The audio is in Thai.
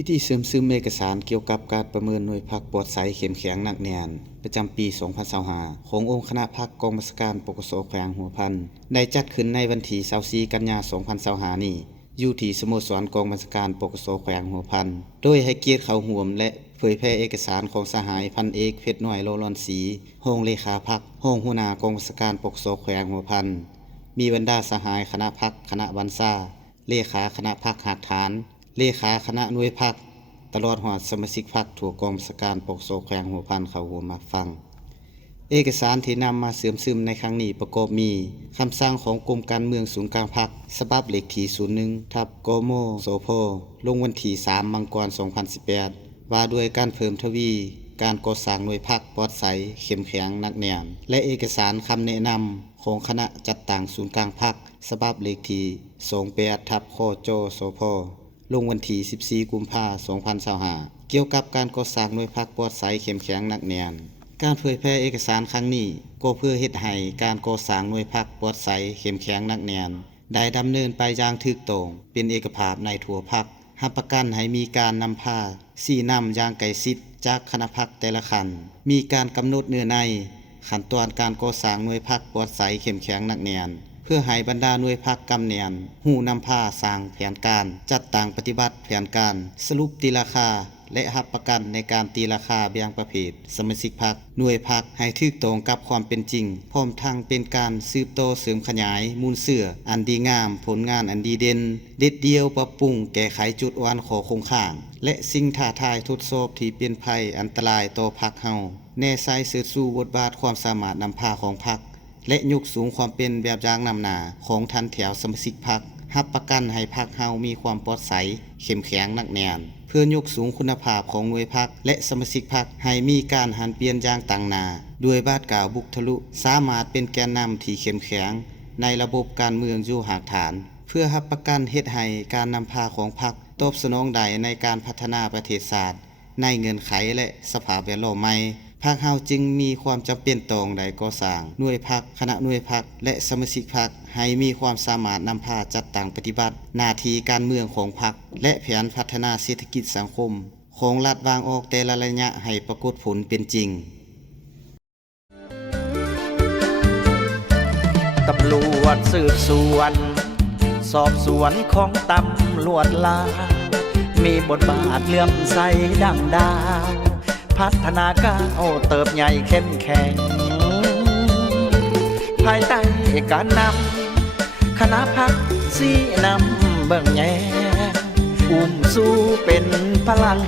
พิธีซึมเอกสารเกี่ยวกับการประเมินหน่วยพรรคปลอดใสเข้มแข็งหนักแน่นประจำปี 2025 ขององค์คณะพรรคกองบัญชาการปกสแขวงหัวพันได้จัดขึ้นในวันที่24 กันยายน 2025 นี้อยู่ที่สโมสรกองบัญชาการปกสแขวงหัวพันโดยให้เกียรติเข้าร่วมและเผยแพร่เอกสารของสหายพันเอกเพชรน้อยโลลอนศรีรองเลขาพรรครองหัวหน้ากองบัญชาการปกสแขวงหัวพันมีบรรดาสหายคณะพรรคคณะบรรษาเลขาคณะพรรคหากฐานเลขาคณะหน่วยพรรคตลอดหอดสมาชิกพรรคทั่วกองบัญชาการปกสแขวงหัวพันเข้าร่วมมาฟังเอกสารที่นำมาเสริมซึมในครั้งนี้ประกอบมีคำสั่งของกรมการเมืองศูนย์กลางพรรคฉบับเลขที่ 01/กมโสพลงวันที่ 3 มังกร 2018 ว่าด้วยการเพิ่มทวีการก่อสร้างหน่วยพรรคปลอดใสเข้มแข็งหนักแน่นและเอกสารคำแนะนำของคณะจัดตั้งศูนย์กลางพรรคฉบับเลขที่ 28/คจโสพลงวันที่ 14 กุมภาพันธ์ 2025 เกี่ยวกับการก่อสร้างหน่วยพรรคปลอดใสเข้มแข็งหนักแน่นการเผยแพร่เอกสารครั้งนี้ก็เพื่อเฮ็ดให้การก่อสร้างหน่วยพรรคปลอดใสเข้มแข็งหนักแน่นได้ดำเนินไปอย่างถูกต้องเป็นเอกภาพในทั่วพรรครับประกันให้มีการนำพาชี้นำอย่างใกล้ชิดจากคณะพรรคแต่ละขันมีการกำหนดเนื้อในขั้นตอนการก่อสร้างหน่วยพรรคปลอดใสเข้มแข็งหนักแน่นเพื่อให้บรรดาหน่วยพรรคกำแน่นฮู้นำพาสร้างแผนการจัดตั้งปฏิบัติแผนการสรุปตีราคาและรับประกันในการตีราคาแบ่งประเภทสมาชิกพรรคหน่วยพรรคให้ถูกต้องกับความเป็นจริงพร้อมทั้งเป็นการสืบต่อเสริมขยายมูลเสื่ออันดีงามผลงานอันดีเด่นเด็ดเดียวปรับปรุงแก้ไขจุดอ่อนขอคงข้างและสิ่งท้าทายทดสอบที่เป็นภัยอันตรายต่อพรรคเฮาแน่ใส่เสริฐสู่บทบาทความสามารถนำพาของพรรคและยกสูงความเป็นแบบอย่างนำหน้าของทันแถวสมาชิกพรรครับประกันให้พรรคเฮามีความปลอดใสเข้มแข็งหนักแน่นเพื่อยกสูงคุณภาพของหน่วยพรรคและสมาชิกพรรคให้มีการหันเปลี่ยนอย่างต่างหน้าด้วยบาดกล่าวบุกทะลุสามารถเป็นแกนนำที่เข้มแข็งในระบบการเมืองอยู่หากฐานเพื่อรับประกันเฮ็ดให้การนำพาของพรรคตอบสนองได้ในการพัฒนาประเทศชาติในเงื่อนไขและสภาพแวดล้อมใหม่พรรคเฮาจึงมีความจำเป็นต้องได้ก่อสร้างหน่วยพรรคคณะหน่วยพรรคและสมาชิกพรรคให้มีความสามารถนำพาจัดตั้งปฏิบัติหน้าที่การเมืองของพรรคและแผนพัฒนาเศรษฐกิจสังคมของรัฐวางออกแต่ละระยะให้ปรากฏผลเป็นจริงตำรวจสืบสวนสอบสวนของตำรวจลาวมีบทบาทเลื่อมใสดังดาวพัฒนาก้าวเติบใหญ่เข้มแข็งภายใต้การนำคณะพรรคสีนำเบิ่งแยงอุ้มสู้เป็นพลัง